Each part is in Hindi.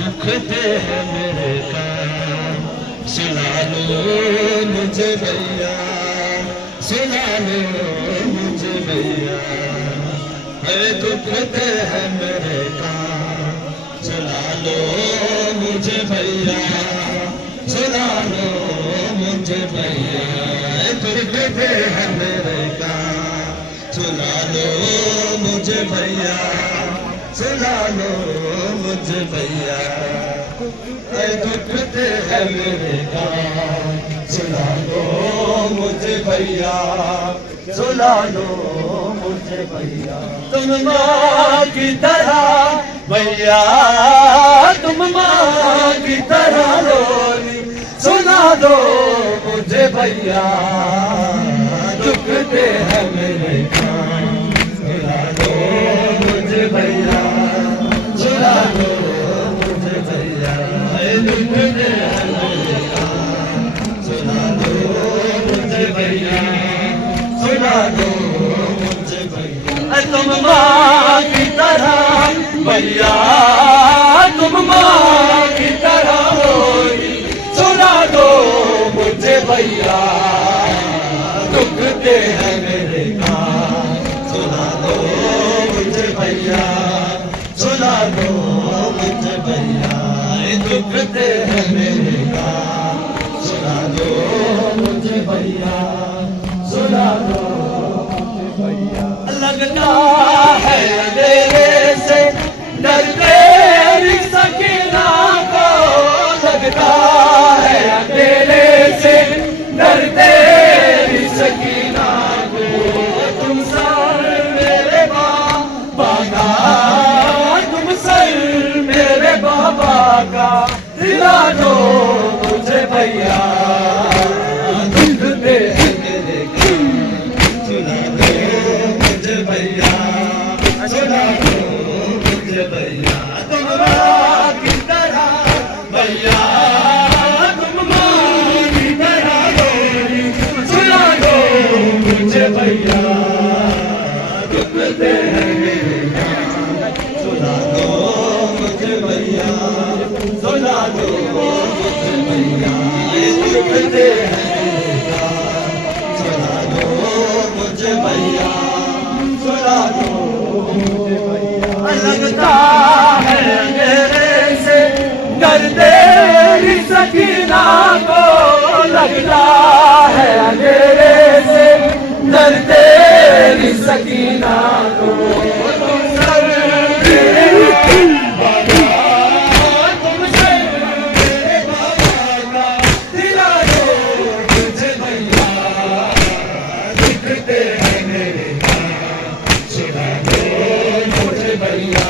दुख दे है मेरे काम, सुना लो मुझे भैया, सुना लो मुझे भैया। अरे दुख दे है मेरे काम, सुना लो मुझे भैया, सुना लो मुझे भैया। दुख दे है मेरे काम, सुना लो मुझे भैया, सुना लो मुझे भैया। दुख दे है मेरे काम, सुना लो मुझे भैया, सुना लो मुझे भैया। तुम माँ की तरह भैया, तुम माँ की तरह रोनी, सुना दो मुझे भैया। दुख दे है मेरे काम, सुना दो मुझे भैया, सुना दो मुझे भैया। दुख दे है मेरे काम, सुना दो मुझे भैया, सुना दो मुझे भैया। तुम माँ की तरह भैया, तुम माँ की तरह रोनी, सुना दो मुझे भैया। दुख दे है मेरे काम, सुना दो मुझे भैया, सुना दो मुझे भैया। दुख दे है मेरे काम, सुना दो मुझे भैया, सुना दो मुझे भैया। लगता है अंधेरे से डर तेरी सकीना को, लगता है अंधेरे से डर तेरी सकीना को। तुम सर मेरे बाबा का, तुम सर मेरे बाबा का, दिला दो मुझे भैया। दुख दे मेरे काम, सुना दो मुझे भैया, सुना दो मुझे भैया। तुम माँ की तरह भैया, तुम माँ की तरह रोनी, सुना दो मुझे भैया। दुख दे है मेरे काम, सुना दो मुझे भैया, सुना दो मुझे भैया। दुख दे है मेरे काम, सुना दो मुझे भैया, सुना दो मुझे भैया। लगता है अंधेरे से डर तेरी सकीना को, लगता है अंधेरे से डर तेरी सकीना को। तुम सर मेरे बाबा, तुम सर मेरे बाबा का, दिला दो मुझे भैया। दुख दे है मेरे काम, सुना दो मुझे भैया,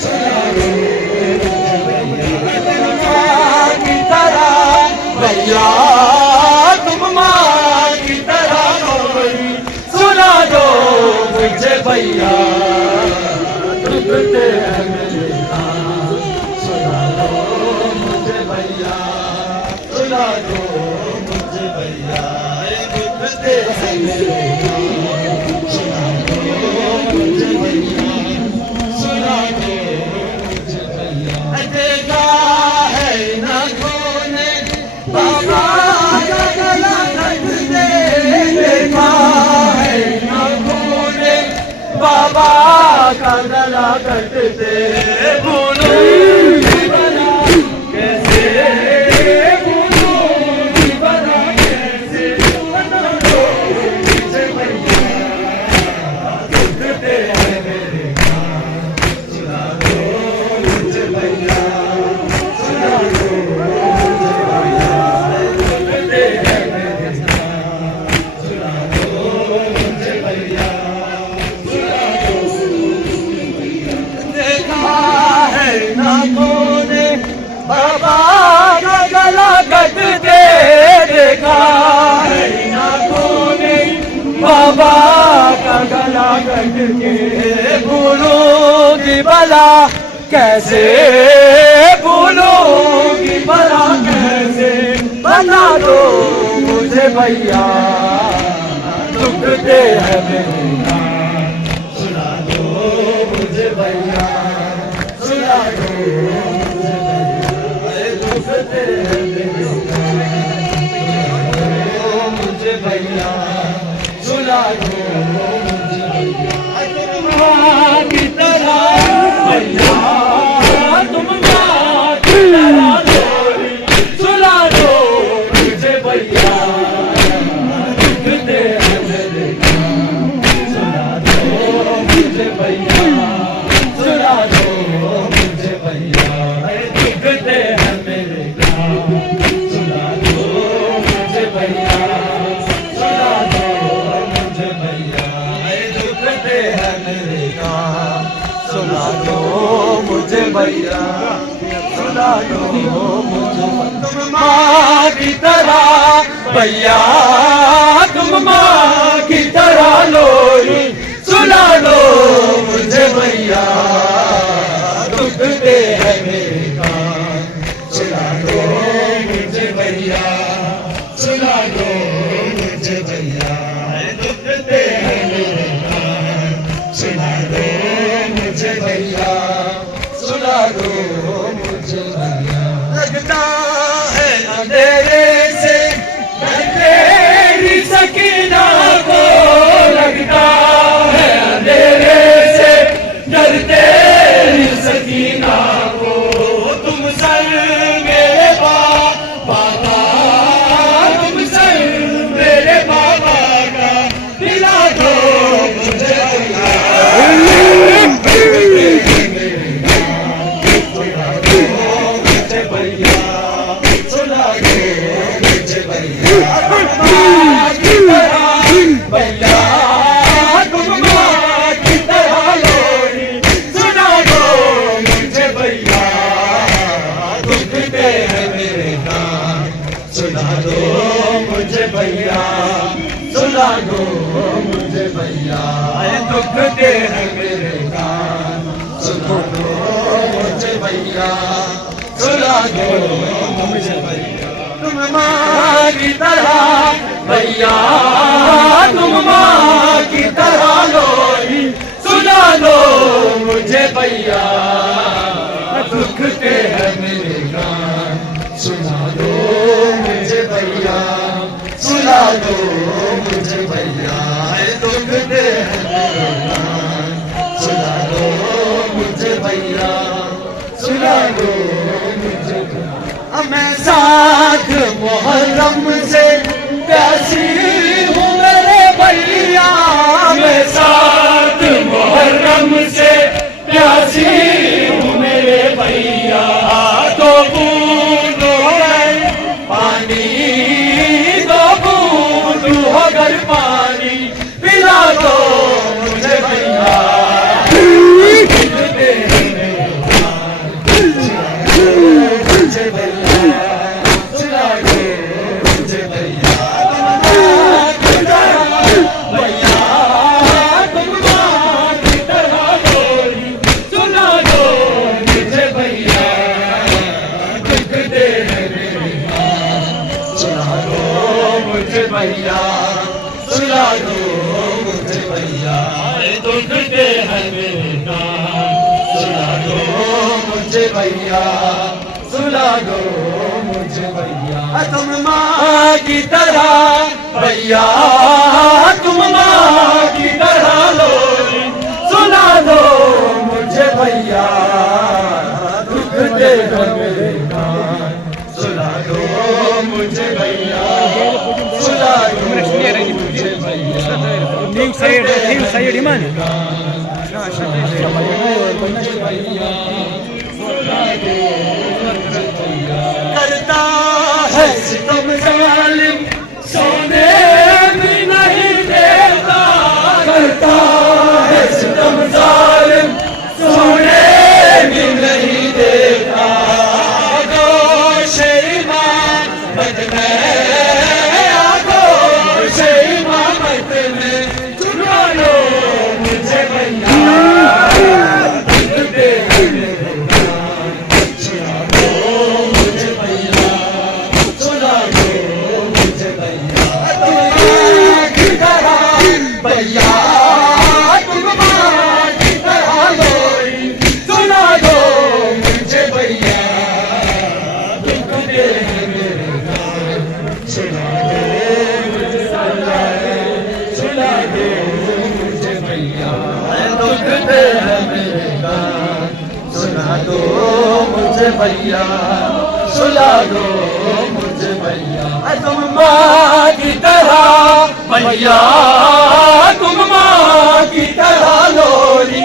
सुना दो मुझे भैया। की तरह भैया, तुम माँ की तरह रोनी, सुना दो मुझे भैया। दुख दे है मेरे काम, सुना दो मुझे भैया, सुना दो मुझे भैया। दुख दे है मेरे काम, सुना दो मुझे भैया, सुना दो मुझे भैया। देखा है ना कोने बाबा का गला कटते, देखा है ना कोने बाबा का गला कटते। भूलूंगी भला कैसे, भूलूंगी भला कैसे, बता दो मुझे भैया। दुख दे है मेरे काम, सुना दो मुझे भैया, सुना दो मुझे भैया। दुख दे है मेरे काम, सुना दो मुझे भैया, सुना दो मुझे भैया। देखा है ना कोने बाबा का गला कटते, देखा है ना कोने बाबा का गला कटके। भूलूंगी भला कैसे, भूलूंगी भला कैसे, बता दो मुझे भैया। दुख दे है मेरे काम, सुना दो मुझे भैया, भैया तुम माँ की तरह लोरी सुला दो मुझे भैया दुखते हैं मेरे काम सुला दो मुझे भैया सुला दो मुझे भैया दुखते हैं मेरे काम सुला दो मुझे भैया सुला दो मुझे भैया दुखते हैं मेरे काम सुला दो मुझे भैया सुला दो मुझे तुम माँ की तरह भैया तुम माँ की तरह लोरी सुला दो मुझे भैया दुखते हैं मेरे कान सुला दो मुझे भैया सुला दो मुझे भैया दुखते हैं मेरे कान सुला दो मुझे भैया सुला दो मुझे भैया लगता है अंधेरे से डर तेरी सकीना को लगता है अंधेरे से डर तेरी सकीना को तुम सर मेरे बाबा का तुम सर मेरे बाबा का दिला दो मुझे भैया सुला दो मुझे भैया दुखते हैं मेरे कान सुला दो मुझे भैया सुला दो मुझे भैया तुम माँ की तरह भैया तुम माँ की तरह लोरी सुला दो मुझे भैया दुखते हैं मेरे कान सुला दो मुझे भैया सुला दो मुझे भैया दुखते हैं मेरे कान सुला दो मुझे भैया सुला दो मुझे भैया मैं साथ मुहर्रम से प्यासी हूँ मेरे भैया मैं साथ मुहर्रम से प्यासी हूँ मेरे भैया तो बूंद हो गए पानी अगर पानी पिला दो मुझे भैया मुझे भैया सुला दो मुझे भैया भैया तुम माँ की तरह लोरी सुला दो मुझे भैया दुखते हैं मेरे कान सुला दो मुझे भैया सुला दो मुझे भैया दुखते हैं मेरे कान सुला दो मुझे भैया सुला दो मुझे भैया तुम माँ की तरह भैया तुम माँ की तरह लोरी सुला दो मुझे भैया दुखते हैं मेरे कान सुला दो मुझे भैया सुला दो मुझे भैया New side Iman. करता है सितम जालिम सोने भी नहीं देता करता है सितम जालिम सोने भी नहीं देता गोशे इमामत में गोशे इमामत में चुरा लो मुझे भैया भैया, सुला दो मुझे भैया। तुम माँ की तरह भैया, तुम माँ की तरह लोरी